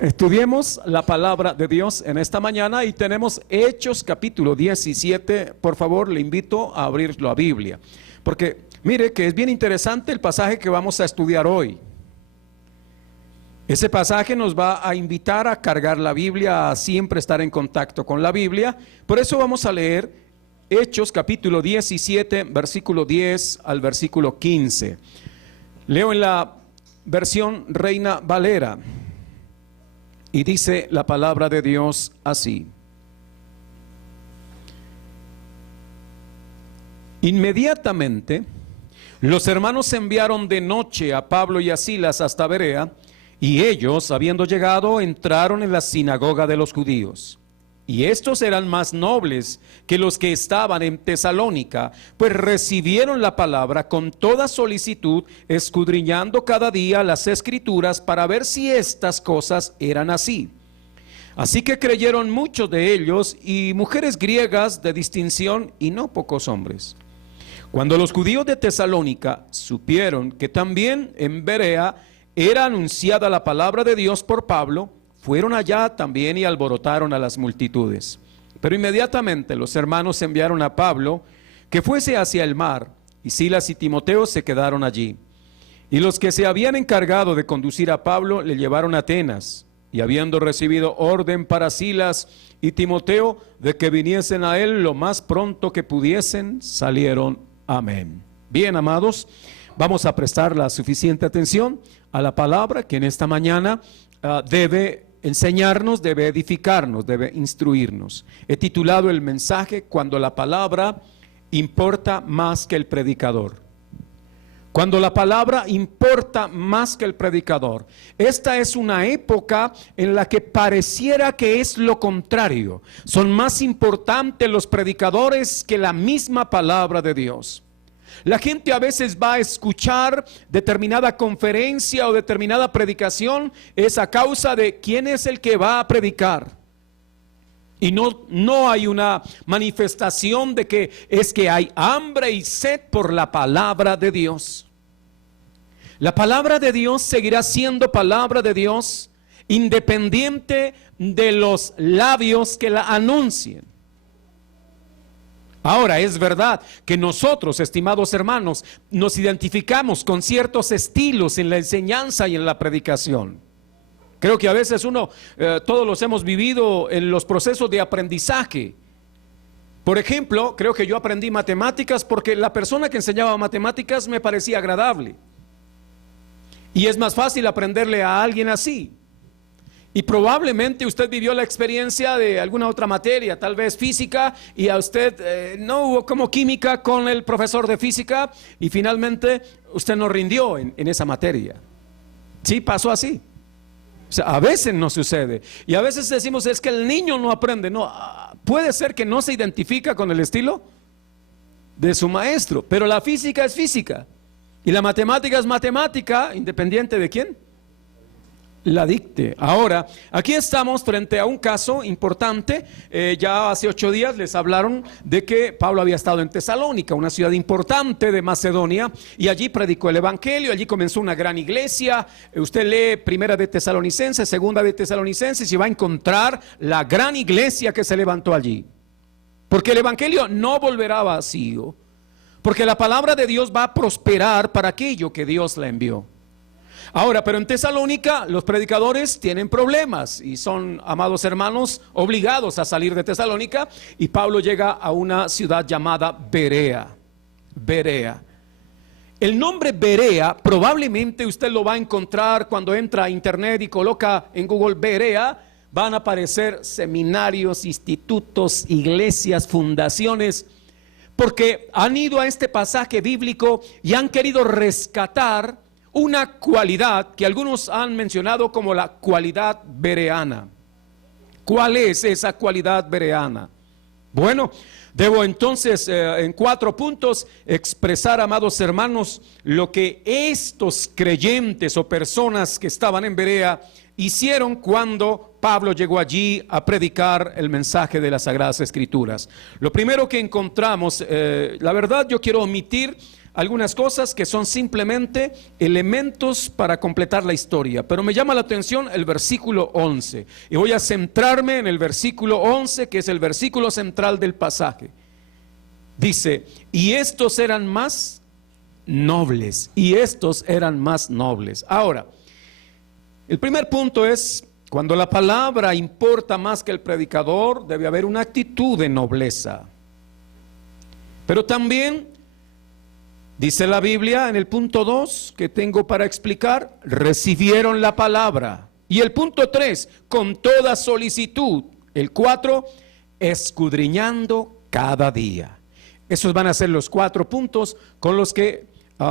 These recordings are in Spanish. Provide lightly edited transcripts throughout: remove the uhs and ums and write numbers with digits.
Estudiemos la palabra de Dios en esta mañana y tenemos Hechos capítulo 17. Por favor, le invito a abrir la Biblia, porque mire que es bien interesante el pasaje que vamos a estudiar hoy. Ese pasaje nos va a invitar a cargar la Biblia, a siempre estar en contacto con la Biblia. Por eso vamos a leer Hechos capítulo 17, versículo 10 al versículo 15. Leo en la versión Reina Valera. Y dice la palabra de Dios así: inmediatamente los hermanos enviaron de noche a Pablo y a Silas hasta Berea, y ellos, habiendo llegado, entraron en la sinagoga de los judíos. Y estos eran más nobles que los que estaban en Tesalónica, pues recibieron la palabra con toda solicitud, escudriñando cada día las Escrituras para ver si estas cosas eran así. Así que creyeron muchos de ellos, y mujeres griegas de distinción, y no pocos hombres. Cuando los judíos de Tesalónica supieron que también en Berea era anunciada la palabra de Dios por Pablo, fueron allá también y alborotaron a las multitudes. Pero inmediatamente los hermanos enviaron a Pablo que fuese hacia el mar, y Silas y Timoteo se quedaron allí. Y los que se habían encargado de conducir a Pablo le llevaron a Atenas, y habiendo recibido orden para Silas y Timoteo de que viniesen a él lo más pronto que pudiesen, salieron. Amén. Bien, amados, vamos a prestar la suficiente atención a la palabra que en esta mañana debe enseñarnos, debe edificarnos, debe instruirnos. He titulado el mensaje: cuando la palabra importa más que el predicador. Cuando la palabra importa más que el predicador. Esta es una época en la que pareciera que es lo contrario. Son más importantes los predicadores que la misma palabra de Dios. La gente a veces va a escuchar determinada conferencia o determinada predicación, es a causa de quién es el que va a predicar. Y no hay una manifestación de que es que hay hambre y sed por la palabra de Dios. La palabra de Dios seguirá siendo palabra de Dios independiente de los labios que la anuncien. Ahora, es verdad que nosotros, estimados hermanos, nos identificamos con ciertos estilos en la enseñanza y en la predicación. Creo que a veces todos los hemos vivido en los procesos de aprendizaje. Por ejemplo, creo que yo aprendí matemáticas porque la persona que enseñaba matemáticas me parecía agradable. Y es más fácil aprenderle a alguien así. Y probablemente usted vivió la experiencia de alguna otra materia, tal vez física, y a usted no hubo como química con el profesor de física, y finalmente usted no rindió en esa materia. Sí, pasó así. O sea, a veces nos sucede. Y a veces decimos, es que el niño no aprende. No, puede ser que no se identifica con el estilo de su maestro, pero la física es física. Y la matemática es matemática, independiente de quién la dicte. Ahora, aquí estamos frente a un caso importante. Ya hace 8 días les hablaron de que Pablo había estado en Tesalónica, una ciudad importante de Macedonia, y allí predicó el evangelio. Allí comenzó una gran iglesia. Usted lee Primera de Tesalonicenses, Segunda de Tesalonicenses, y va a encontrar la gran iglesia que se levantó allí, porque el evangelio no volverá vacío, porque la palabra de Dios va a prosperar para aquello que Dios la envió. Ahora, pero en Tesalónica los predicadores tienen problemas y son, amados hermanos, obligados a salir de Tesalónica, y Pablo llega a una ciudad llamada Berea. Berea. El nombre Berea probablemente usted lo va a encontrar cuando entra a internet y coloca en Google Berea. Van a aparecer seminarios, institutos, iglesias, fundaciones, porque han ido a este pasaje bíblico y han querido rescatar una cualidad que algunos han mencionado como la cualidad bereana. ¿Cuál es esa cualidad bereana? Bueno, debo entonces en 4 puntos expresar, amados hermanos, lo que estos creyentes o personas que estaban en Berea hicieron cuando Pablo llegó allí a predicar el mensaje de las Sagradas Escrituras. Lo primero que encontramos, la verdad yo quiero omitir algunas cosas que son simplemente elementos para completar la historia. Pero me llama la atención el versículo 11. Y voy a centrarme en el versículo 11, que es el versículo central del pasaje. Dice, y estos eran más nobles, y estos eran más nobles. Ahora, el primer punto es, cuando la palabra importa más que el predicador, debe haber una actitud de nobleza. Pero también, dice la Biblia en el punto 2 que tengo para explicar, recibieron la palabra. Y el punto 3, con toda solicitud. El 4, escudriñando cada día. Esos van a ser los 4 puntos con los que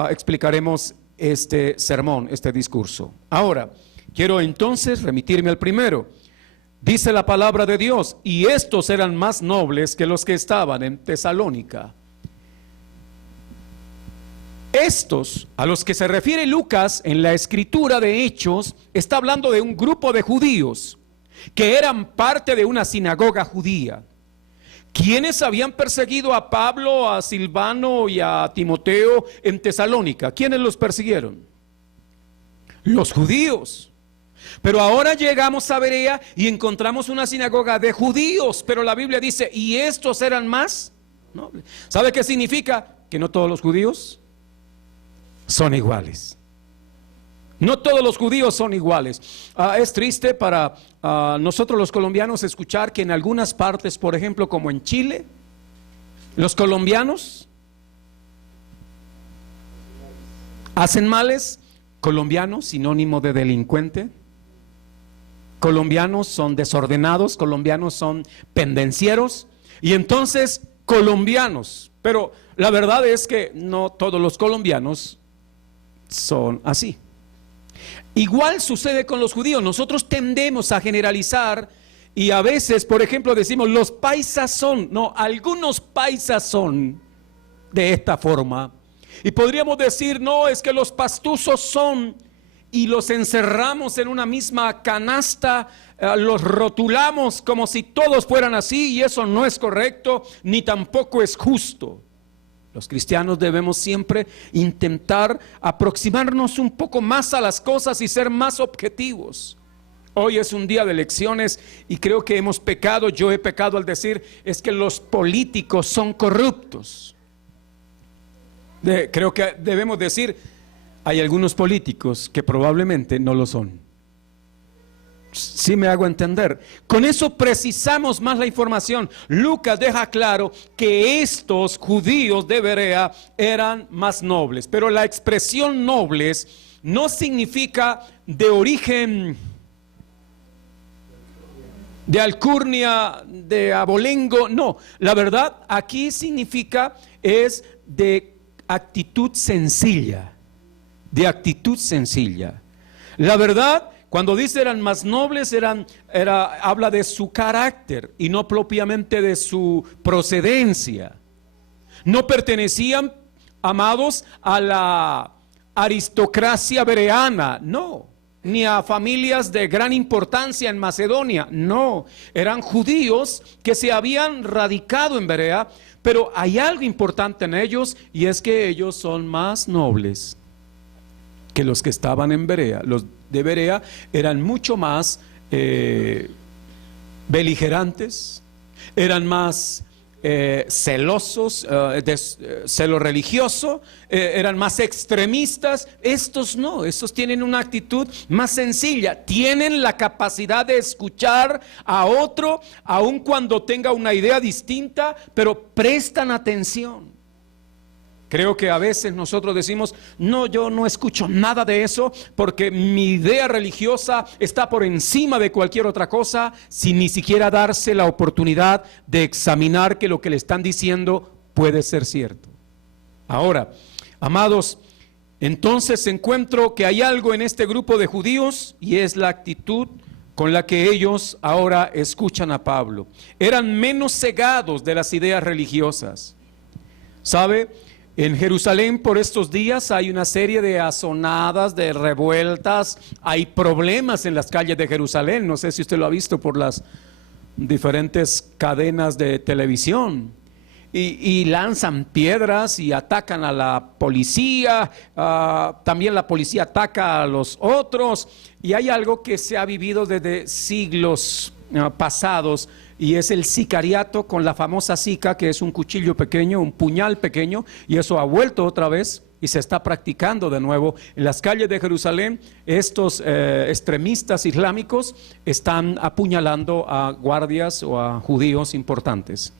explicaremos este sermón, este discurso. Ahora, quiero entonces remitirme al primero. Dice la palabra de Dios, y estos eran más nobles que los que estaban en Tesalónica. Estos, a los que se refiere Lucas en la escritura de Hechos, está hablando de un grupo de judíos que eran parte de una sinagoga judía. ¿Quiénes habían perseguido a Pablo, a Silvano y a Timoteo en Tesalónica? ¿Quiénes los persiguieron? Los judíos. Pero ahora llegamos a Berea y encontramos una sinagoga de judíos, pero la Biblia dice, y estos eran más nobles. ¿Sabe qué significa? Que no todos los judíos son iguales. No todos los judíos son iguales. Es triste para nosotros los colombianos escuchar que en algunas partes, por ejemplo, como en Chile, los colombianos hacen males. Colombianos, sinónimo de delincuente. Colombianos son desordenados, colombianos son pendencieros. Y entonces, colombianos. Pero la verdad es que no todos los colombianos son así. Igual sucede con los judíos. Nosotros tendemos a generalizar y a veces, por ejemplo, decimos los paisas son, no, algunos paisas son de esta forma. Y podríamos decir, no, es que los pastusos son, y los encerramos en una misma canasta, los rotulamos como si todos fueran así, y eso no es correcto, ni tampoco es justo. Los cristianos debemos siempre intentar aproximarnos un poco más a las cosas y ser más objetivos. Hoy es un día de elecciones y creo que hemos pecado, yo he pecado al decir, es que los políticos son corruptos. Creo que debemos decir, hay algunos políticos que probablemente no lo son. Sí me hago entender. Con eso precisamos más la información. Lucas deja claro que estos judíos de Berea eran más nobles. Pero la expresión nobles no significa de origen, de alcurnia, de abolengo. No, la verdad aquí significa es de actitud sencilla. De actitud sencilla. La verdad, cuando dice eran más nobles, habla de su carácter y no propiamente de su procedencia. No pertenecían, amados, a la aristocracia bereana, no, ni a familias de gran importancia en Macedonia, no. Eran judíos que se habían radicado en Berea, pero hay algo importante en ellos y es que ellos son más nobles que los que estaban en Berea. Los de Berea eran mucho más beligerantes, eran más celosos, celo religioso, eran más extremistas. Estos no, estos tienen una actitud más sencilla, tienen la capacidad de escuchar a otro, aun cuando tenga una idea distinta, pero prestan atención. Creo que a veces nosotros decimos, no, yo no escucho nada de eso porque mi idea religiosa está por encima de cualquier otra cosa, sin ni siquiera darse la oportunidad de examinar que lo que le están diciendo puede ser cierto. Ahora, amados, entonces encuentro que hay algo en este grupo de judíos y es la actitud con la que ellos ahora escuchan a Pablo. Eran menos cegados de las ideas religiosas. ¿Sabe? En Jerusalén por estos días hay una serie de azonadas, de revueltas, hay problemas en las calles de Jerusalén. No sé si usted lo ha visto por las diferentes cadenas de televisión. y lanzan piedras y atacan a la policía, también la policía ataca a los otros, y hay algo que se ha vivido desde siglos pasados, y es el sicariato con la famosa sica, que es un cuchillo pequeño, un puñal pequeño, y eso ha vuelto otra vez y se está practicando de nuevo en las calles de Jerusalén. Estos extremistas islámicos están apuñalando a guardias o a judíos importantes.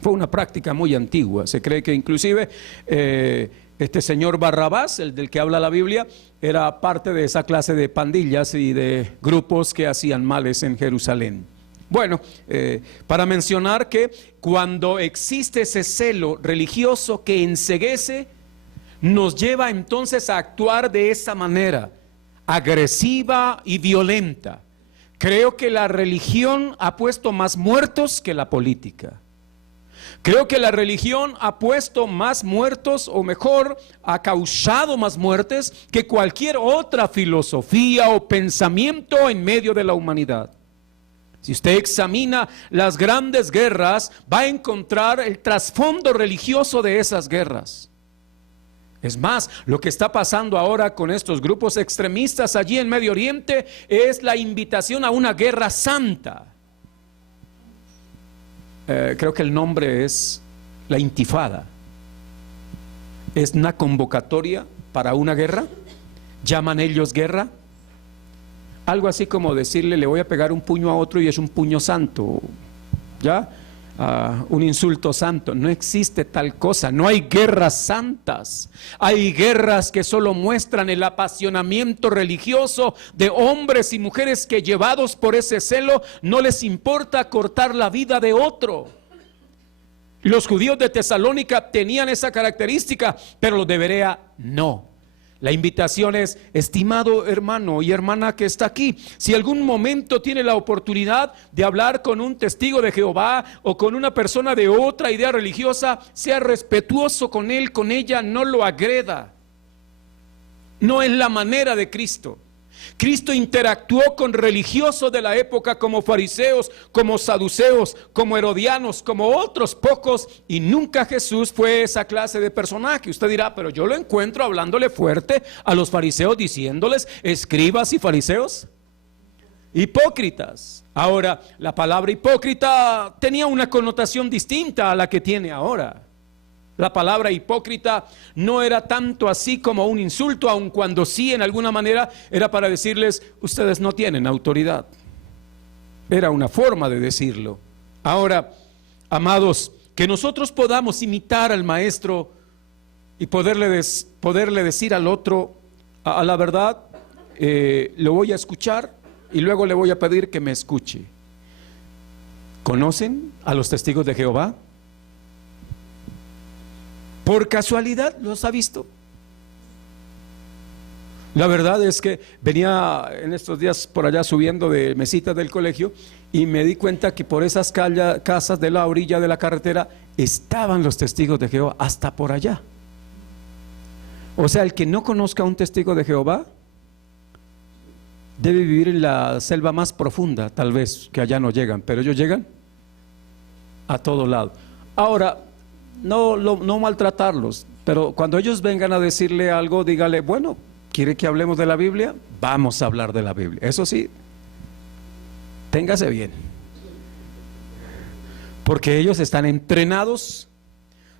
Fue una práctica muy antigua. Se cree que inclusive este señor Barrabás, el del que habla la Biblia, era parte de esa clase de pandillas y de grupos que hacían males en Jerusalén. Bueno, para mencionar que cuando existe ese celo religioso que enceguece, nos lleva entonces a actuar de esa manera, agresiva y violenta. Creo que la religión ha puesto más muertos que la política. Creo que la religión ha puesto más muertos, o mejor, ha causado más muertes que cualquier otra filosofía o pensamiento en medio de la humanidad. Si usted examina las grandes guerras, va a encontrar el trasfondo religioso de esas guerras. Es más, lo que está pasando ahora con estos grupos extremistas allí en Medio Oriente es la invitación a una guerra santa. Creo que el nombre es la intifada. Es una convocatoria para una guerra. Llaman ellos guerra. Algo así como decirle: le voy a pegar un puño a otro y es un puño santo. ¿Ya? Un insulto santo. No existe tal cosa. No hay guerras santas. Hay guerras que solo muestran el apasionamiento religioso de hombres y mujeres que, llevados por ese celo, no les importa cortar la vida de otro. Los judíos de Tesalónica tenían esa característica, pero los de Berea no. La invitación es: estimado hermano y hermana que está aquí, si algún momento tiene la oportunidad de hablar con un testigo de Jehová o con una persona de otra idea religiosa, sea respetuoso con él, con ella, no lo agreda. No es la manera de Cristo. Cristo interactuó con religiosos de la época como fariseos, como saduceos, como herodianos, como otros pocos, y nunca Jesús fue esa clase de personaje. Usted dirá: pero yo lo encuentro hablándole fuerte a los fariseos, diciéndoles: escribas y fariseos, hipócritas. Ahora, la palabra hipócrita tenía una connotación distinta a la que tiene ahora. La palabra hipócrita no era tanto así como un insulto, aun cuando sí, en alguna manera, era para decirles: ustedes no tienen autoridad. Era una forma de decirlo. Ahora, amados, que nosotros podamos imitar al maestro y poderle decir al otro: a la verdad, lo voy a escuchar y luego le voy a pedir que me escuche. ¿Conocen a los testigos de Jehová? ¿Por casualidad los ha visto? La verdad es que venía en estos días por allá subiendo de mesitas del colegio y me di cuenta que por esas casas de la orilla de la carretera estaban los testigos de Jehová, hasta por allá. O sea, el que no conozca a un testigo de Jehová debe vivir en la selva más profunda, tal vez, que allá no llegan, pero ellos llegan a todo lado. Ahora, no maltratarlos, pero cuando ellos vengan a decirle algo, dígale: bueno, ¿quiere que hablemos de la Biblia? Vamos a hablar de la Biblia. Eso sí, téngase bien, porque ellos están entrenados,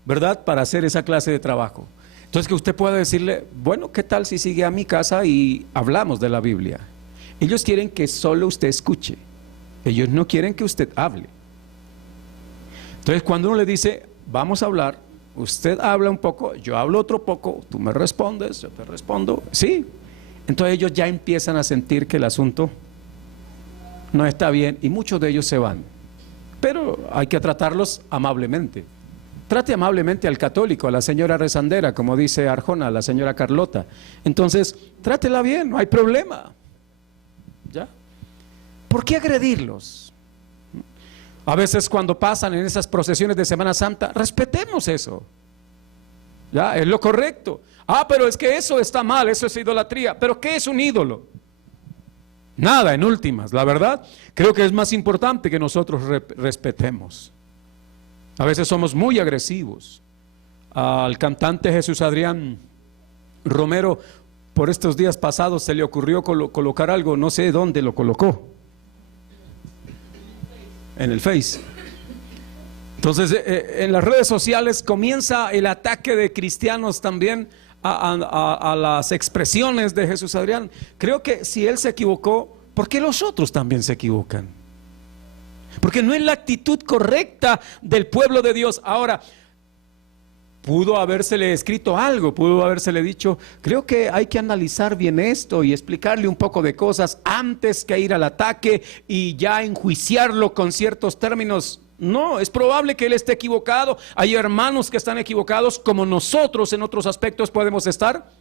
¿verdad?, para hacer esa clase de trabajo. Entonces, que usted pueda decirle: bueno, ¿qué tal si sigue a mi casa y hablamos de la Biblia? Ellos quieren que solo usted escuche. Ellos no quieren que usted hable. Entonces, cuando uno le dice: vamos a hablar, usted habla un poco, yo hablo otro poco, tú me respondes, yo te respondo, sí. Entonces ellos ya empiezan a sentir que el asunto no está bien y muchos de ellos se van. Pero hay que tratarlos amablemente. Trate amablemente al católico, a la señora rezandera, como dice Arjona, a la señora Carlota. Entonces, trátela bien, no hay problema. ¿Ya? ¿Por qué agredirlos? A veces cuando pasan en esas procesiones de Semana Santa, respetemos eso. Ya, es lo correcto. Pero es que eso está mal, eso es idolatría. ¿Pero qué es un ídolo? Nada, en últimas, la verdad, creo que es más importante que nosotros respetemos. A veces somos muy agresivos. Al cantante Jesús Adrián Romero, por estos días pasados se le ocurrió colocar algo, no sé dónde lo colocó, en el Face. Entonces en las redes sociales comienza el ataque de cristianos también a las expresiones de Jesús Adrián. Creo que si él se equivocó, ¿por qué los otros también se equivocan? Porque no es la actitud correcta del pueblo de Dios. Ahora, pudo habérsele escrito algo, pudo habérsele dicho, creo que hay que analizar bien esto y explicarle un poco de cosas antes que ir al ataque y ya enjuiciarlo con ciertos términos. No, es probable que él esté equivocado. Hay hermanos que están equivocados, como nosotros en otros aspectos podemos estar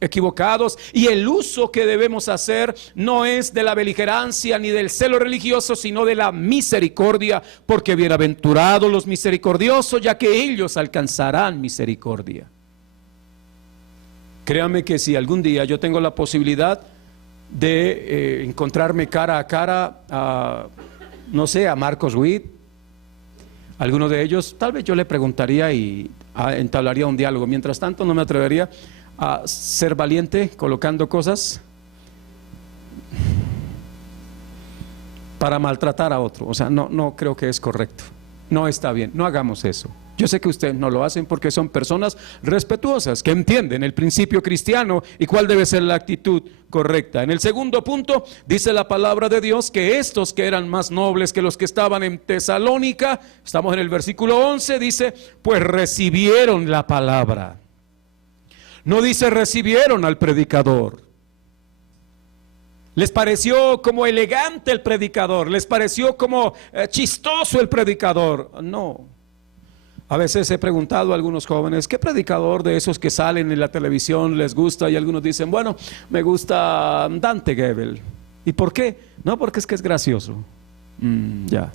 equivocados, y el uso que debemos hacer no es de la beligerancia ni del celo religioso, sino de la misericordia, porque bienaventurados los misericordiosos, ya que ellos alcanzarán misericordia. Créame que si algún día yo tengo la posibilidad de encontrarme cara a cara a, no sé, a Marcos Witt, alguno de ellos, tal vez yo le preguntaría y entablaría un diálogo. Mientras tanto no me atrevería a ser valiente colocando cosas para maltratar a otro. O sea, no creo que es correcto. No está bien, no hagamos eso. Yo sé que ustedes no lo hacen porque son personas respetuosas, que entienden el principio cristiano y cuál debe ser la actitud correcta. En el segundo punto, dice la palabra de Dios que estos que eran más nobles que los que estaban en Tesalónica, estamos en el versículo 11, dice, pues recibieron la palabra. No dice recibieron al predicador. Les pareció como elegante el predicador, les pareció como chistoso el predicador. No. A veces he preguntado a algunos jóvenes, ¿qué predicador de esos que salen en la televisión les gusta? Y algunos dicen, bueno, me gusta Dante Gebel. ¿Y por qué? No, porque es que es gracioso. Ya.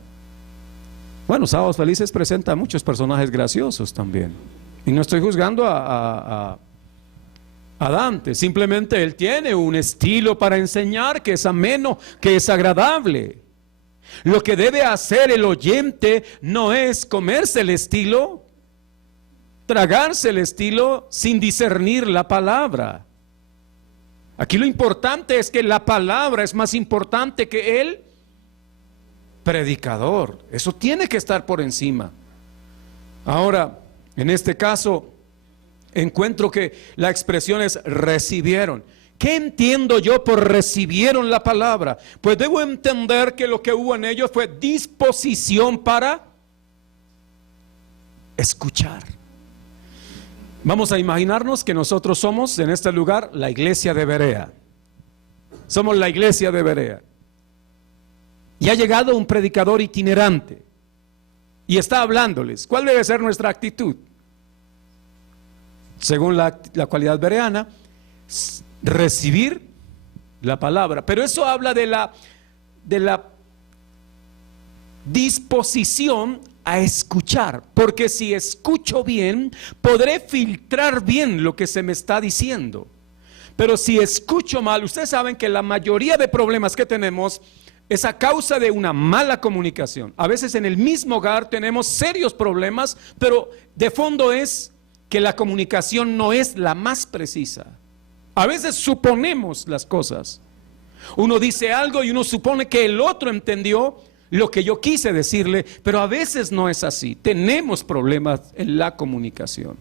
Bueno, Sábados Felices presenta muchos personajes graciosos también. Y no estoy juzgando a Dante, simplemente él tiene un estilo para enseñar que es ameno, que es agradable. Lo que debe hacer el oyente no es comerse el estilo, tragarse el estilo sin discernir la palabra. Aquí lo importante es que la palabra es más importante que el predicador. Eso tiene que estar por encima. Ahora, en este caso, encuentro que la expresión es recibieron. ¿Qué entiendo yo por recibieron la palabra? Pues debo entender que lo que hubo en ellos fue disposición para escuchar. Vamos a imaginarnos que nosotros somos en este lugar la iglesia de Berea. Somos la iglesia de Berea. Y ha llegado un predicador itinerante y está hablándoles. ¿Cuál debe ser nuestra actitud? Según la cualidad bereana, recibir la palabra. Pero eso habla de la disposición a escuchar, porque si escucho bien, podré filtrar bien lo que se me está diciendo. Pero si escucho mal, ustedes saben que la mayoría de problemas que tenemos es a causa de una mala comunicación. A veces en el mismo hogar tenemos serios problemas, pero de fondo es que la comunicación no es la más precisa. A veces suponemos las cosas. Uno dice algo y uno supone que el otro entendió lo que yo quise decirle, pero a veces no es así. Tenemos problemas en la comunicación.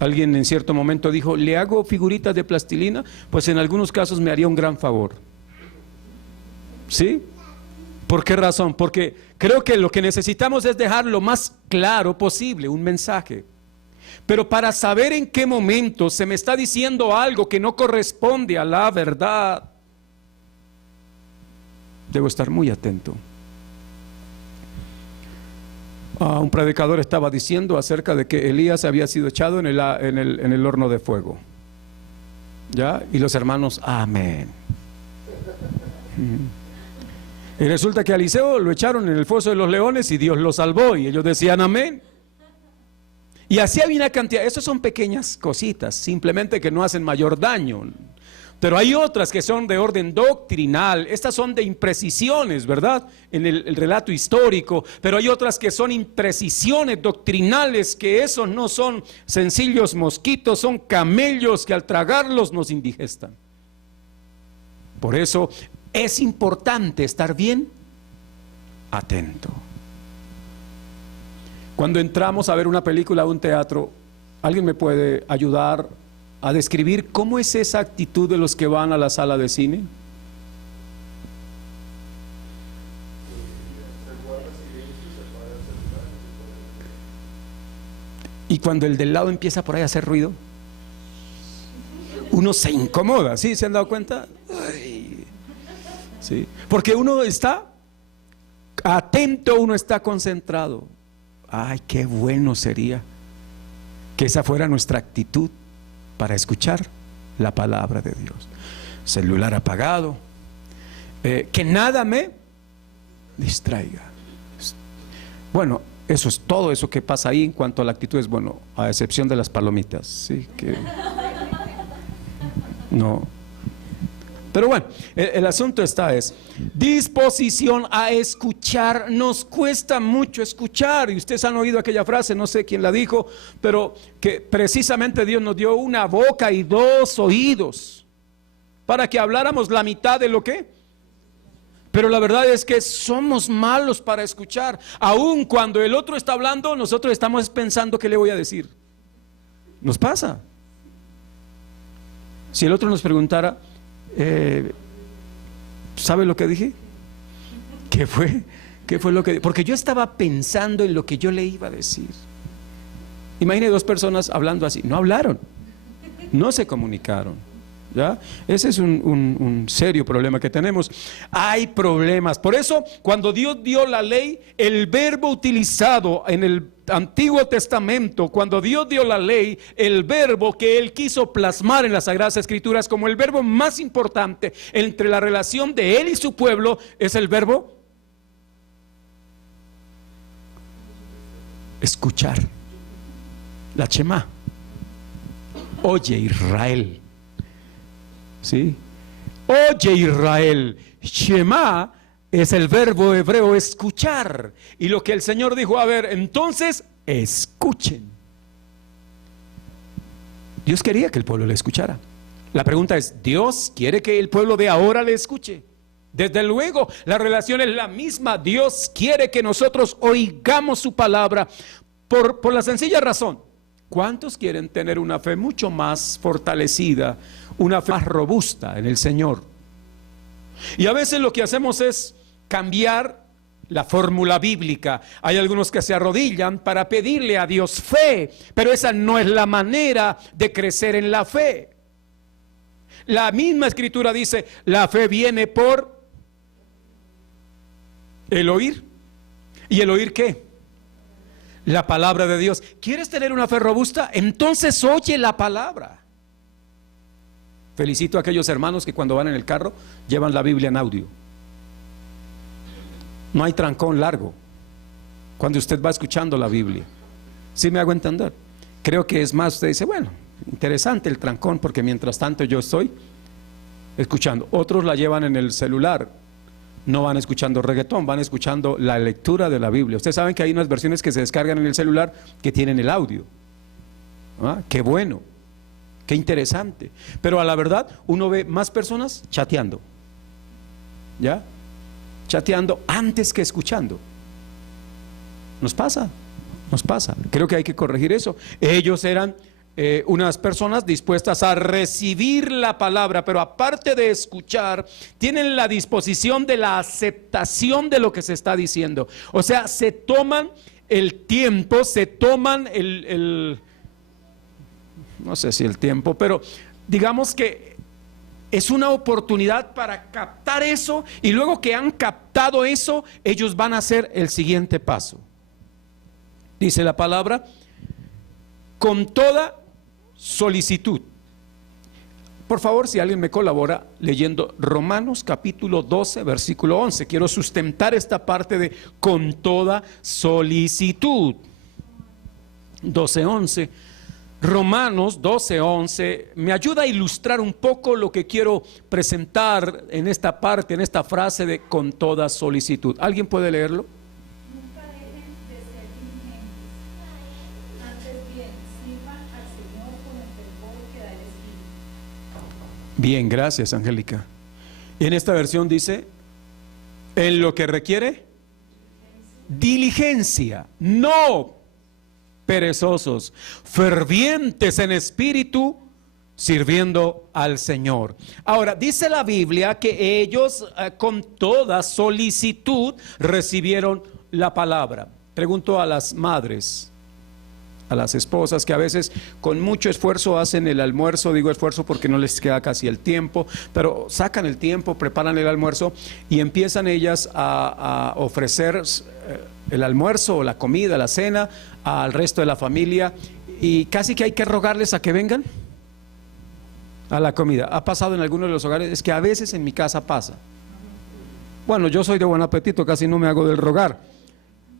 Alguien en cierto momento dijo, ¿le hago figuritas de plastilina? Pues en algunos casos me haría un gran favor. ¿Sí? ¿Por qué razón? Porque creo que lo que necesitamos es dejar lo más claro posible un mensaje. Pero para saber en qué momento se me está diciendo algo que no corresponde a la verdad, debo estar muy atento. Un predicador estaba diciendo acerca de que Elías había sido echado en el horno de fuego. ¿Ya? Y los hermanos, amén. Y resulta que a Eliseo lo echaron en el foso de los leones y Dios lo salvó. Y ellos decían amén. Y así había una cantidad. Esas son pequeñas cositas, simplemente que no hacen mayor daño. Pero hay otras que son de orden doctrinal. Estas son de imprecisiones, ¿verdad? En el relato histórico. Pero hay otras que son imprecisiones doctrinales, que esos no son sencillos mosquitos, son camellos que al tragarlos nos indigestan. Por eso es importante estar bien atento. Cuando entramos a ver una película o un teatro, ¿alguien me puede ayudar a describir cómo es esa actitud de los que van a la sala de cine? Y cuando el del lado empieza por ahí a hacer ruido, uno se incomoda, ¿sí? ¿Se han dado cuenta? Ay, sí. Porque uno está atento, uno está concentrado. Ay, qué bueno sería que esa fuera nuestra actitud para escuchar la palabra de Dios. Celular apagado, que nada me distraiga. Bueno, eso es todo eso que pasa ahí en cuanto a la actitud. Es bueno, a excepción de las palomitas, sí, que no. Pero bueno, el asunto es disposición a escuchar. Nos cuesta mucho escuchar, y ustedes han oído aquella frase, no sé quién la dijo, pero que precisamente Dios nos dio una boca y dos oídos para que habláramos la mitad de lo que. Pero la verdad es que somos malos para escuchar. Aun cuando el otro está hablando, nosotros estamos pensando qué le voy a decir. Nos pasa. Si el otro nos preguntara, ¿sabe lo que dije? ¿Qué fue? ¿Qué fue lo que dije? Porque yo estaba pensando en lo que yo le iba a decir. Imagine dos personas hablando así. No hablaron, no se comunicaron, ¿ya? Ese es un serio problema que tenemos. Hay problemas. Por eso, cuando Dios dio la ley, el verbo utilizado en el Antiguo Testamento, cuando Dios dio la ley, el verbo que Él quiso plasmar en las Sagradas Escrituras como el verbo más importante entre la relación de Él y su pueblo, es el verbo escuchar. La Shema. Oye, Israel. ¿Sí? Oye, Israel. Shema es el verbo hebreo escuchar. Y lo que el Señor dijo, a ver, entonces escuchen. Dios quería que el pueblo le escuchara. La pregunta es, ¿Dios quiere que el pueblo de ahora le escuche? Desde luego, la relación es la misma. Dios quiere que nosotros oigamos su palabra por la sencilla razón. ¿Cuántos quieren tener una fe mucho más fortalecida, una fe más robusta en el Señor? Y a veces lo que hacemos es cambiar la fórmula bíblica. Hay algunos que se arrodillan para pedirle a Dios fe, pero esa no es la manera de crecer en la fe. La misma Escritura dice, la fe viene por el oír. ¿Y el oír qué? La palabra de Dios. ¿Quieres tener una fe robusta? Entonces oye la palabra. Felicito a aquellos hermanos que cuando van en el carro llevan la Biblia en audio. No hay trancón largo cuando usted va escuchando la Biblia. ¿Sí me hago entender? Creo que es más, usted dice, bueno, interesante el trancón porque mientras tanto yo estoy escuchando. Otros la llevan en el celular. No van escuchando reggaetón, van escuchando la lectura de la Biblia. Ustedes saben que hay unas versiones que se descargan en el celular que tienen el audio. ¿Ah? Qué bueno, qué interesante. Pero a la verdad uno ve más personas chateando, ¿ya? Chateando antes que escuchando. Nos pasa. Creo que hay que corregir eso. Ellos eran unas personas dispuestas a recibir la palabra, pero aparte de escuchar, tienen la disposición de la aceptación de lo que se está diciendo. O sea, se toman el tiempo, se toman no sé si el tiempo, pero digamos que es una oportunidad para captar eso, y luego que han captado eso, ellos van a hacer el siguiente paso. Dice la palabra, con toda solicitud. Por favor, si alguien me colabora leyendo Romanos capítulo 12, versículo 11. Quiero sustentar esta parte de con toda solicitud. 12:11. Romanos 12:11 me ayuda a ilustrar un poco lo que quiero presentar en esta parte, en esta frase de con toda solicitud. ¿Alguien puede leerlo? Nunca dejen de ser diligentes, antes bien, sirvan al Señor con el fervor que da el Espíritu. Bien, gracias, Angélica. Y en esta versión dice, en lo que requiere diligencia, no perezosos, fervientes en espíritu, sirviendo al Señor. Ahora, dice la Biblia que ellos con toda solicitud recibieron la palabra. Pregunto a las madres, a las esposas que a veces con mucho esfuerzo hacen el almuerzo, digo esfuerzo porque no les queda casi el tiempo, pero sacan el tiempo, preparan el almuerzo y empiezan ellas a ofrecer el almuerzo o la comida, la cena al resto de la familia, y casi que hay que rogarles a que vengan a la comida. Ha pasado en algunos de los hogares, es que a veces en mi casa pasa. Bueno, yo soy de buen apetito, casi no me hago del rogar,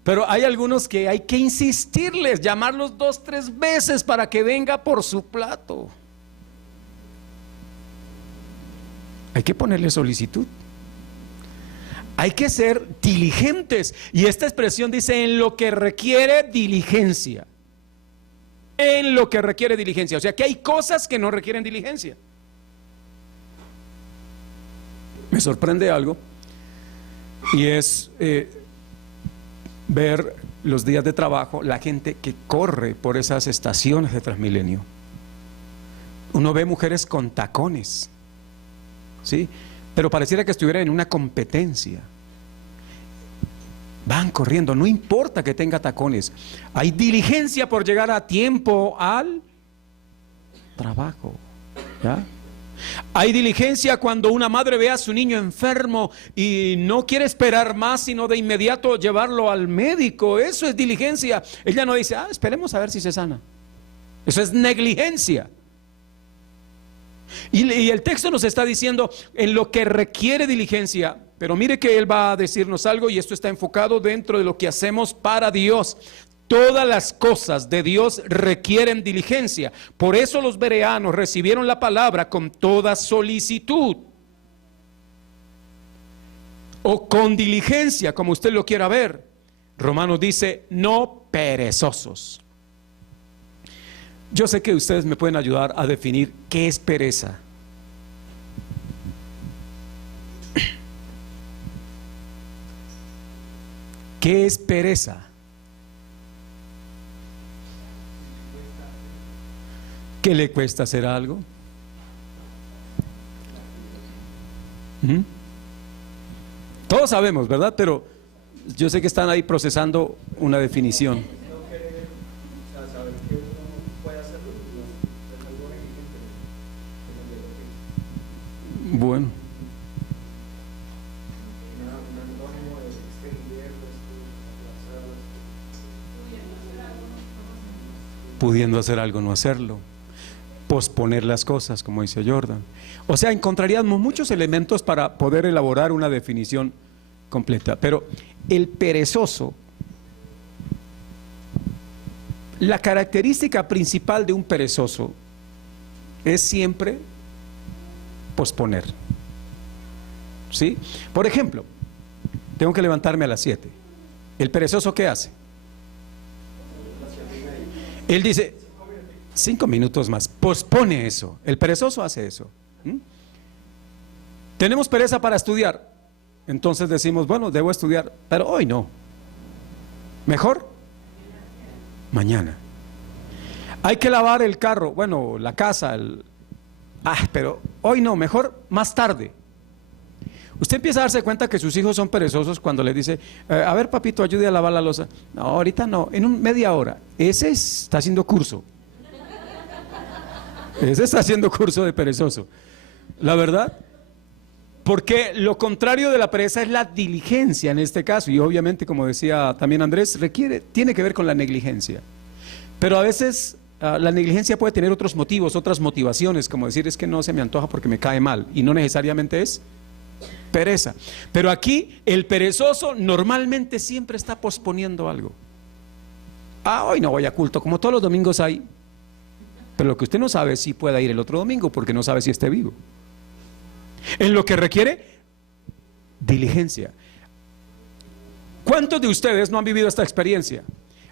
pero hay algunos que hay que insistirles, llamarlos 2, 3 veces para que venga por su plato. Hay que ponerle solicitud. Hay que ser diligentes. Y esta expresión dice en lo que requiere diligencia. En lo que requiere diligencia. O sea que hay cosas que no requieren diligencia. Me sorprende algo. Y es ver los días de trabajo, la gente que corre por esas estaciones de Transmilenio. Uno ve mujeres con tacones, ¿sí? Pero pareciera que estuviera en una competencia. Van corriendo, no importa que tenga tacones. Hay diligencia por llegar a tiempo al trabajo, ¿ya? Hay diligencia cuando una madre ve a su niño enfermo y no quiere esperar más, sino de inmediato llevarlo al médico. Eso es diligencia. Ella no dice, esperemos a ver si se sana. Eso es negligencia. Y el texto nos está diciendo en lo que requiere diligencia, pero mire que él va a decirnos algo, y esto está enfocado dentro de lo que hacemos para Dios. Todas las cosas de Dios requieren diligencia. Por eso los bereanos recibieron la palabra con toda solicitud, o con diligencia, como usted lo quiera ver. Romanos dice, no perezosos. Yo sé que ustedes me pueden ayudar a definir qué es pereza. ¿Qué es pereza? ¿Qué le cuesta hacer algo? Todos sabemos, ¿verdad? Pero yo sé que están ahí procesando una definición. Bueno, pudiendo hacer algo, no hacerlo, posponer las cosas, como dice Jordan. O sea, encontraríamos muchos elementos para poder elaborar una definición completa. Pero el perezoso, la característica principal de un perezoso es siempre posponer. ¿Sí? Por ejemplo, tengo que levantarme a las 7. ¿El perezoso qué hace? Él dice 5 minutos más, pospone eso. El perezoso hace eso. Tenemos pereza para estudiar, entonces decimos, bueno, debo estudiar, pero hoy no. Mejor mañana. Hay que lavar el carro, bueno, la casa, pero hoy no, mejor más tarde. Usted empieza a darse cuenta que sus hijos son perezosos cuando le dice, a ver papito, ayude a lavar la loza. No, ahorita no, en media hora. Ese está haciendo curso. Ese está haciendo curso de perezoso. La verdad, porque lo contrario de la pereza es la diligencia en este caso. Y obviamente, como decía también Andrés, tiene que ver con la negligencia. Pero a veces la negligencia puede tener otros motivos, otras motivaciones, como decir, es que no se me antoja porque me cae mal. Y no necesariamente es pereza. Pero aquí el perezoso normalmente siempre está posponiendo algo. Hoy no voy a culto, como todos los domingos hay. Pero lo que usted no sabe es si pueda ir el otro domingo, porque no sabe si esté vivo. En lo que requiere diligencia. ¿Cuántos de ustedes no han vivido esta experiencia?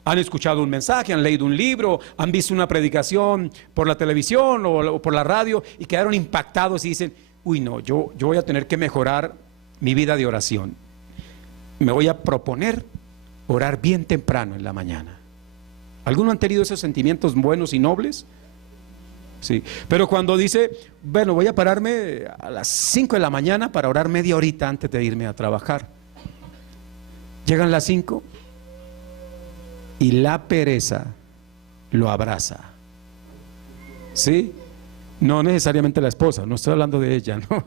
Han escuchado un mensaje, han leído un libro, han visto una predicación por la televisión o por la radio y quedaron impactados y dicen, uy no, yo voy a tener que mejorar mi vida de oración. Me voy a proponer orar bien temprano en la mañana. ¿Algunos han tenido esos sentimientos buenos y nobles? Sí, pero cuando dice, bueno, voy a pararme a las 5 de la mañana para orar media horita antes de irme a trabajar. Llegan las 5 y la pereza lo abraza. ¿Sí? No necesariamente la esposa, no estoy hablando de ella, ¿no?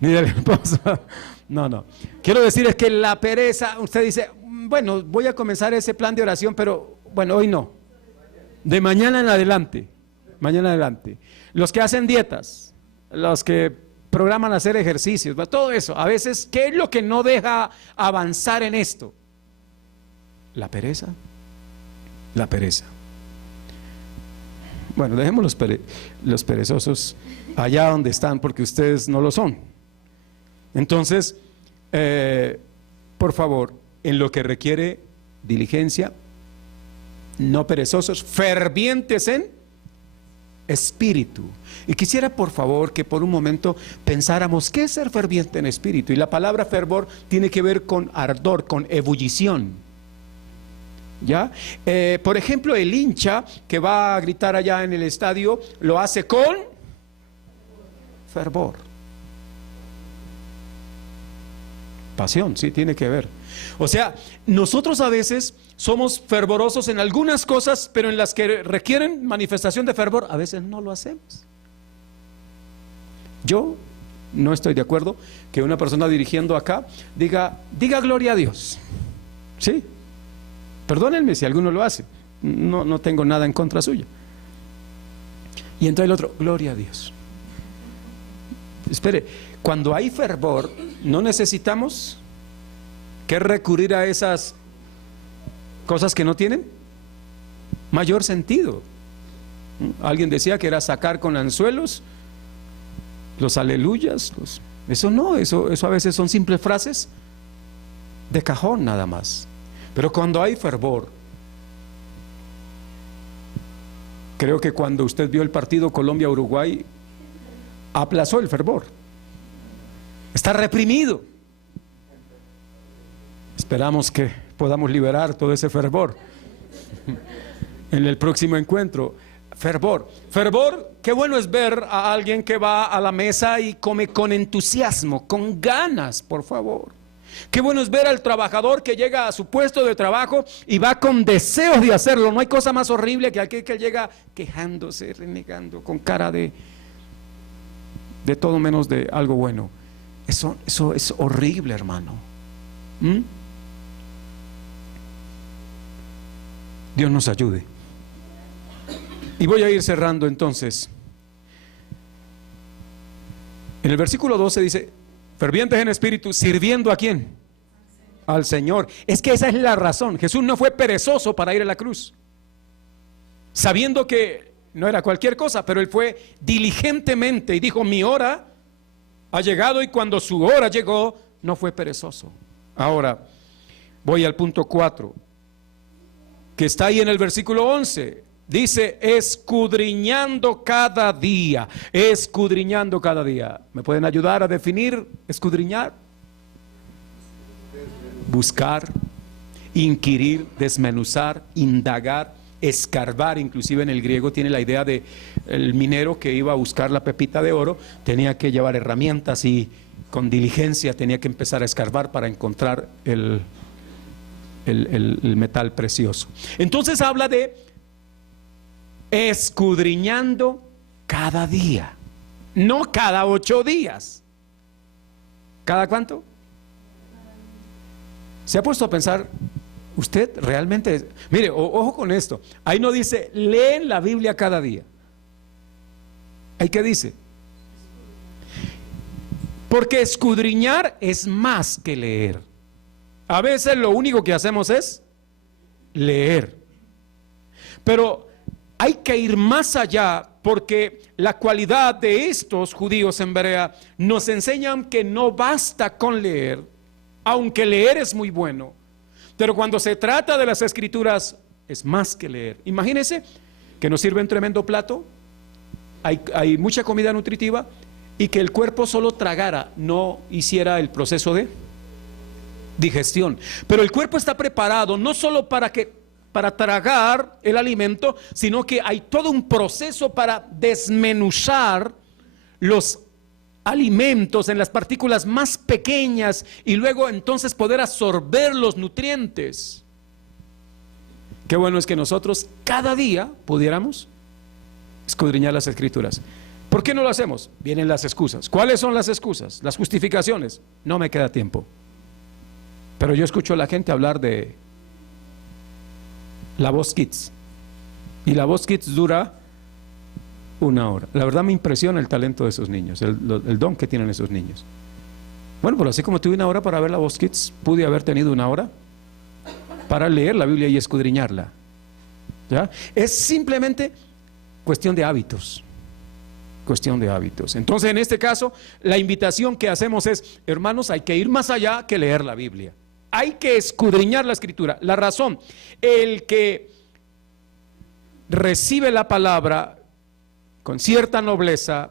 Ni de la esposa. No. Quiero decir es que la pereza, usted dice, bueno, voy a comenzar ese plan de oración, pero bueno, hoy no. De mañana en adelante. Mañana adelante. Los que hacen dietas, los que programan hacer ejercicios, todo eso, a veces, ¿qué es lo que no deja avanzar en esto? La pereza. La pereza. Bueno, dejemos los perezosos allá donde están, porque ustedes no lo son. Entonces, por favor, en lo que requiere diligencia, no perezosos, fervientes en espíritu. Y quisiera por favor que por un momento pensáramos qué es ser ferviente en espíritu. Y la palabra fervor tiene que ver con ardor, con ebullición. ¿Ya? Por ejemplo, el hincha que va a gritar allá en el estadio lo hace con fervor. Pasión, sí, tiene que ver. O sea, nosotros a veces somos fervorosos en algunas cosas, pero en las que requieren manifestación de fervor, a veces no lo hacemos. Yo no estoy de acuerdo que una persona dirigiendo acá diga gloria a Dios. ¿Sí? Perdónenme si alguno lo hace. No tengo nada en contra suya. Y entonces el otro, gloria a Dios. Espere, cuando hay fervor, no necesitamos que recurrir a esas cosas que no tienen mayor sentido. Alguien decía que era sacar con anzuelos los aleluyas, eso no, eso a veces son simples frases de cajón nada más. Pero cuando hay fervor, creo que cuando usted vio el partido Colombia-Uruguay, aplazó el fervor. Está reprimido. Esperamos que podamos liberar todo ese fervor en el próximo encuentro. Fervor, qué bueno es ver a alguien que va a la mesa y come con entusiasmo, con ganas, por favor. Qué bueno es ver al trabajador que llega a su puesto de trabajo y va con deseos de hacerlo. No hay cosa más horrible que aquel que llega quejándose, renegando, con cara de todo menos de algo bueno. Eso es horrible, hermano. Dios nos ayude. Y voy a ir cerrando entonces. En el versículo 12 dice, fervientes en espíritu, sirviendo ¿a quién? Al Señor. Es que esa es la razón. Jesús no fue perezoso para ir a la cruz, sabiendo que no era cualquier cosa, pero Él fue diligentemente y dijo, mi hora ha llegado, y cuando su hora llegó, no fue perezoso. Ahora, voy al punto 4, que está ahí en el versículo 11. Dice, escudriñando cada día. Escudriñando cada día. ¿Me pueden ayudar a definir escudriñar? Buscar, inquirir, desmenuzar, indagar, escarbar. Inclusive en el griego tiene la idea de el minero que iba a buscar la pepita de oro, tenía que llevar herramientas y con diligencia tenía que empezar a escarbar para encontrar el metal precioso. Entonces habla de escudriñando cada día, no cada 8 días. ¿Cada cuánto? ¿Se ha puesto a pensar usted realmente? Mire, ojo con esto, ahí no dice leen la Biblia cada día. ¿Ahí qué dice? Porque escudriñar es más que leer. A veces lo único que hacemos es leer, pero hay que ir más allá, porque la cualidad de estos judíos en Berea nos enseñan que no basta con leer, aunque leer es muy bueno, pero cuando se trata de las escrituras es más que leer. Imagínense que nos sirve un tremendo plato, hay mucha comida nutritiva, y que el cuerpo solo tragara, no hiciera el proceso de digestión. Pero el cuerpo está preparado no solo para tragar el alimento, sino que hay todo un proceso para desmenuzar los alimentos en las partículas más pequeñas y luego entonces poder absorber los nutrientes. Qué bueno es que nosotros cada día pudiéramos escudriñar las escrituras. ¿Por qué no lo hacemos? Vienen las excusas. ¿Cuáles son las excusas? Las justificaciones. No me queda tiempo. Pero yo escucho a la gente hablar de La Voz Kids, y La Voz Kids dura 1 hora. La verdad me impresiona el talento de esos niños, el don que tienen esos niños. Bueno, pero así como tuve 1 hora para ver La Voz Kids, pude haber tenido 1 hora para leer la Biblia y escudriñarla. ¿Ya? Es simplemente cuestión de hábitos. Cuestión de hábitos. Entonces, en este caso, la invitación que hacemos es: hermanos, hay que ir más allá que leer la Biblia. Hay que escudriñar la escritura. La razón, el que recibe la palabra con cierta nobleza,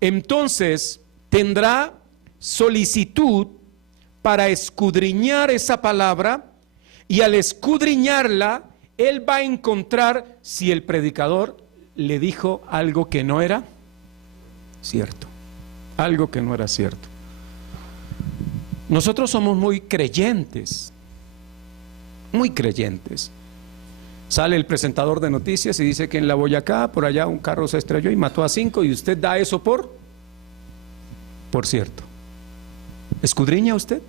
entonces tendrá solicitud para escudriñar esa palabra, y al escudriñarla, él va a encontrar si el predicador le dijo algo que no era cierto, algo que no era cierto. Nosotros somos muy creyentes, muy creyentes. Sale el presentador de noticias y dice que en la Boyacá, por allá, un carro se estrelló y mató a 5, y usted da eso por cierto. ¿Escudriña usted?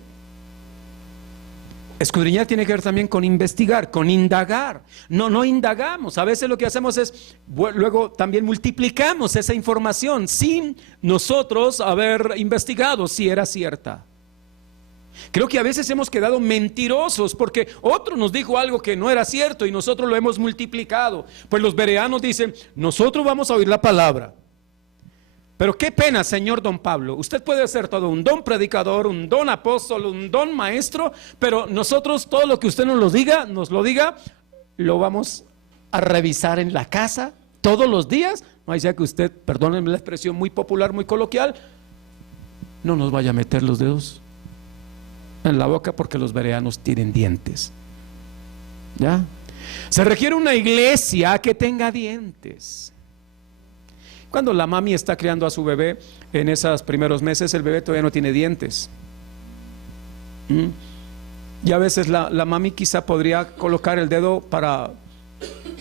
Escudriñar tiene que ver también con investigar, con indagar. No indagamos. A veces lo que hacemos es, luego también multiplicamos esa información sin nosotros haber investigado si era cierta. Creo que a veces hemos quedado mentirosos porque otro nos dijo algo que no era cierto y nosotros lo hemos multiplicado. Pues los bereanos dicen: nosotros vamos a oír la palabra. Pero qué pena, señor don Pablo, usted puede ser todo un don predicador, un don apóstol, un don maestro, pero nosotros todo lo que usted nos lo diga, lo vamos a revisar en la casa todos los días. No sea que usted, perdónenme la expresión muy popular, muy coloquial, no nos vaya a meter los dedos en la boca, porque los bereanos tienen dientes. ¿Ya? Se requiere una iglesia que tenga dientes. Cuando la mami está criando a su bebé, en esos primeros meses, el bebé todavía no tiene dientes. Y a veces la mami quizá podría colocar el dedo para,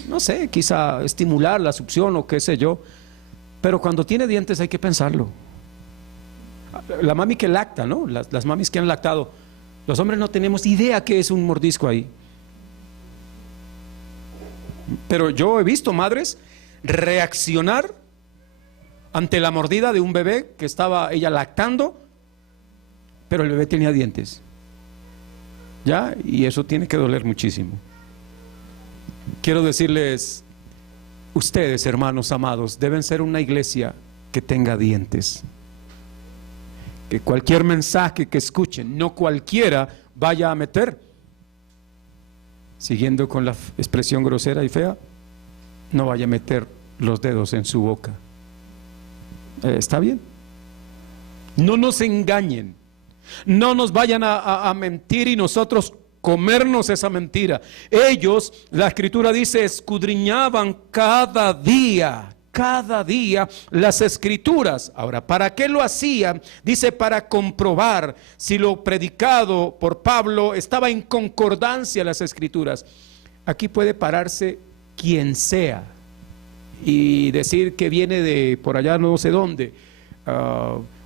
no sé, quizá estimular la succión o qué sé yo. Pero cuando tiene dientes hay que pensarlo. La mami que lacta, ¿no? Las mamis que han lactado. Los hombres no tenemos idea qué es un mordisco ahí. Pero yo he visto madres reaccionar ante la mordida de un bebé que estaba ella lactando, pero el bebé tenía dientes. ¿Ya? Y eso tiene que doler muchísimo. Quiero decirles, ustedes, hermanos amados, deben ser una iglesia que tenga dientes. Que cualquier mensaje que escuchen, no cualquiera vaya a meter, siguiendo con la expresión grosera y fea, no vaya a meter los dedos en su boca. ¿Está bien? No nos engañen, no nos vayan a mentir y nosotros comernos esa mentira. Ellos, la escritura dice, escudriñaban cada día las escrituras. Ahora, ¿para qué lo hacían? Dice, para comprobar si lo predicado por Pablo estaba en concordancia las escrituras. Aquí puede pararse quien sea y decir que viene de por allá no sé dónde,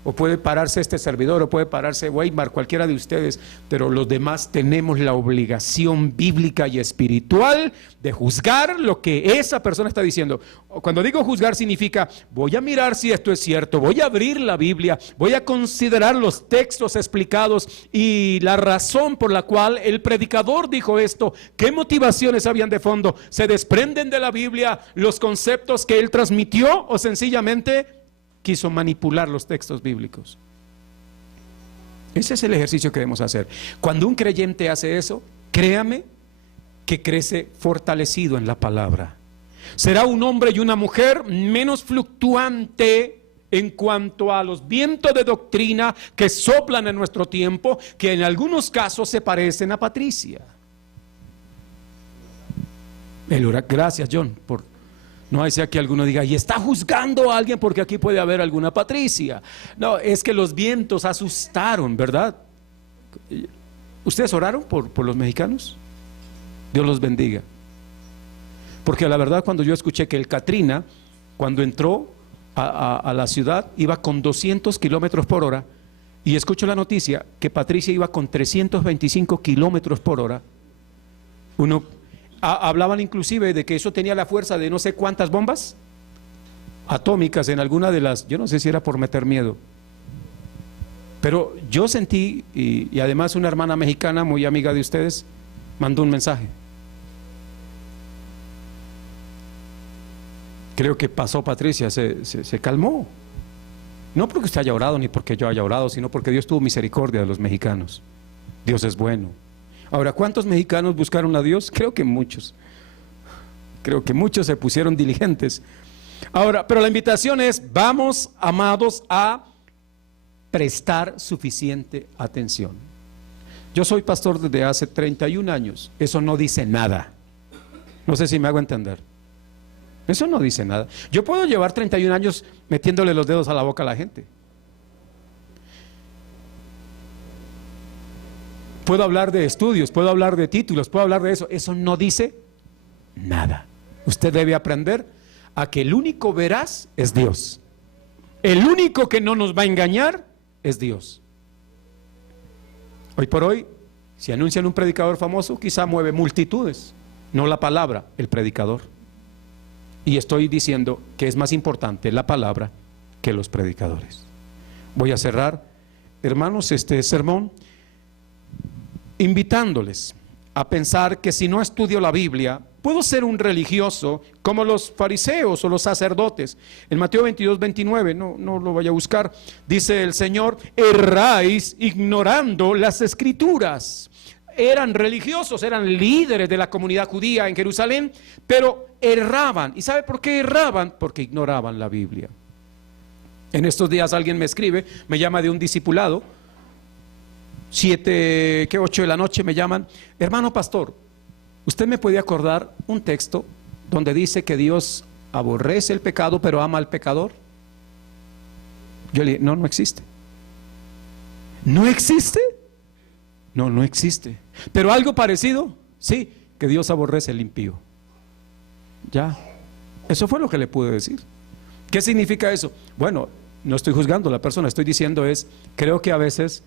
o puede pararse este servidor, o puede pararse Weimar, cualquiera de ustedes, pero los demás tenemos la obligación bíblica y espiritual de juzgar lo que esa persona está diciendo. Cuando digo juzgar significa, voy a mirar si esto es cierto, voy a abrir la Biblia, voy a considerar los textos explicados y la razón por la cual el predicador dijo esto, qué motivaciones habían de fondo, se desprenden de la Biblia los conceptos que él transmitió o sencillamente quiso manipular los textos bíblicos. Ese es el ejercicio que debemos hacer. Cuando un creyente hace eso, créame que crece fortalecido en la palabra. Será un hombre y una mujer menos fluctuante en cuanto a los vientos de doctrina que soplan en nuestro tiempo, que en algunos casos se parecen a Patricia. Gracias, John, por no decir que alguno diga, y está juzgando a alguien porque aquí puede haber alguna Patricia. No, es que los vientos asustaron, ¿verdad? ¿Ustedes oraron por los mexicanos? Dios los bendiga. Porque la verdad, cuando yo escuché que el Katrina, cuando entró a la ciudad, iba con 200 kilómetros por hora, y escucho la noticia que Patricia iba con 325 kilómetros por hora, hablaban inclusive de que eso tenía la fuerza de no sé cuántas bombas atómicas en alguna de las, yo no sé si era por meter miedo, pero yo sentí, y además una hermana mexicana muy amiga de ustedes mandó un mensaje. Creo que pasó Patricia, se calmó. No porque usted haya orado ni porque yo haya orado, sino porque Dios tuvo misericordia de los mexicanos. Dios es bueno. Ahora, ¿cuántos mexicanos buscaron a Dios? Creo que muchos. Creo que muchos se pusieron diligentes. Ahora, pero la invitación es, vamos, amados, a prestar suficiente atención. Yo soy pastor desde hace 31 años. Eso no dice nada. No sé si me hago entender. Eso no dice nada. Yo puedo llevar 31 años metiéndole los dedos a la boca a la gente. Puedo hablar de estudios, puedo hablar de títulos, puedo hablar de eso. Eso no dice nada. Usted debe aprender a que el único veraz es Dios. El único que no nos va a engañar es Dios. Hoy por hoy, si anuncian un predicador famoso, quizá mueve multitudes, no la palabra, el predicador. Y estoy diciendo que es más importante la palabra que los predicadores. Voy a cerrar, hermanos, este sermón invitándoles a pensar que si no estudio la Biblia, puedo ser un religioso como los fariseos o los sacerdotes. En Mateo 22, 29, no lo vaya a buscar, dice el Señor, erráis ignorando las Escrituras. Eran religiosos, eran líderes de la comunidad judía en Jerusalén, pero erraban. ¿Y sabe por qué erraban? Porque ignoraban la Biblia. En estos días alguien me escribe, me llama de un discipulado, 8 de la noche me llaman, hermano pastor, ¿usted me puede acordar un texto donde dice que Dios aborrece el pecado pero ama al pecador? Yo le dije, no existe. ¿No existe? No existe. Pero algo parecido, sí, que Dios aborrece el impío. Ya, eso fue lo que le pude decir. ¿Qué significa eso? Bueno, no estoy juzgando a la persona, estoy diciendo creo que a veces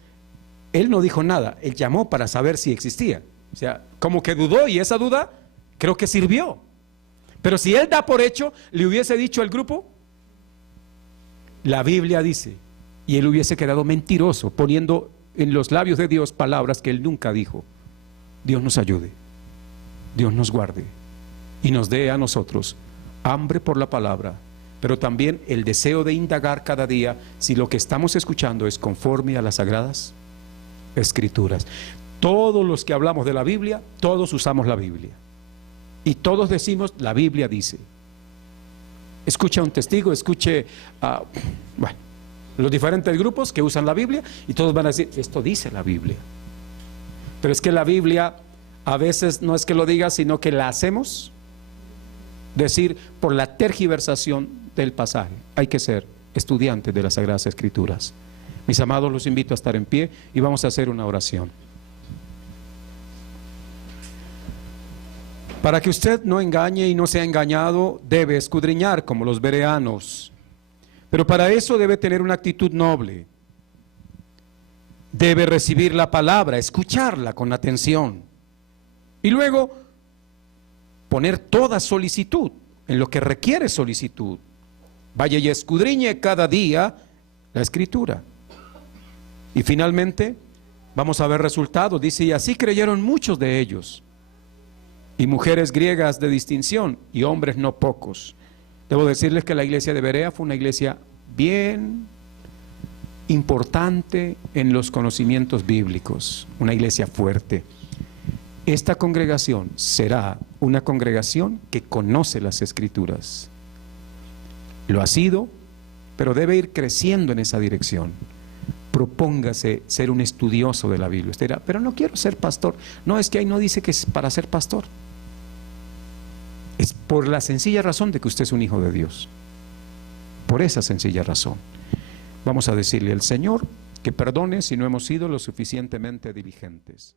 él no dijo nada, él llamó para saber si existía. O sea, como que dudó y esa duda creo que sirvió. Pero si él da por hecho, le hubiese dicho al grupo, la Biblia dice, y él hubiese quedado mentiroso, poniendo en los labios de Dios palabras que él nunca dijo. Dios nos ayude, Dios nos guarde y nos dé a nosotros hambre por la palabra, pero también el deseo de indagar cada día si lo que estamos escuchando es conforme a las sagradas Escrituras. Todos los que hablamos de la Biblia, todos usamos la Biblia y todos decimos la Biblia dice. Escucha a un testigo, escuche a los diferentes grupos que usan la Biblia y todos van a decir, esto dice la Biblia. Pero es que la Biblia a veces no es que lo diga, sino que la hacemos decir por la tergiversación del pasaje. Hay que ser estudiantes de las Sagradas Escrituras. Mis amados, los invito a estar en pie y vamos a hacer una oración. Para que usted no engañe y no sea engañado, debe escudriñar como los bereanos. Pero para eso debe tener una actitud noble. Debe recibir la palabra, escucharla con atención. Y luego poner toda solicitud en lo que requiere solicitud. Vaya y escudriñe cada día la Escritura. Y finalmente vamos a ver resultados. Dice, y así creyeron muchos de ellos, y mujeres griegas de distinción, y hombres no pocos. Debo decirles que la iglesia de Berea fue una iglesia bien importante en los conocimientos bíblicos, una iglesia fuerte. Esta congregación será una congregación que conoce las Escrituras. Lo ha sido, pero debe ir creciendo en esa dirección. Propóngase ser un estudioso de la Biblia. Usted dirá, pero no quiero ser pastor. No, es que ahí no dice que es para ser pastor. Es por la sencilla razón de que usted es un hijo de Dios. Por esa sencilla razón. Vamos a decirle al Señor que perdone si no hemos sido lo suficientemente diligentes.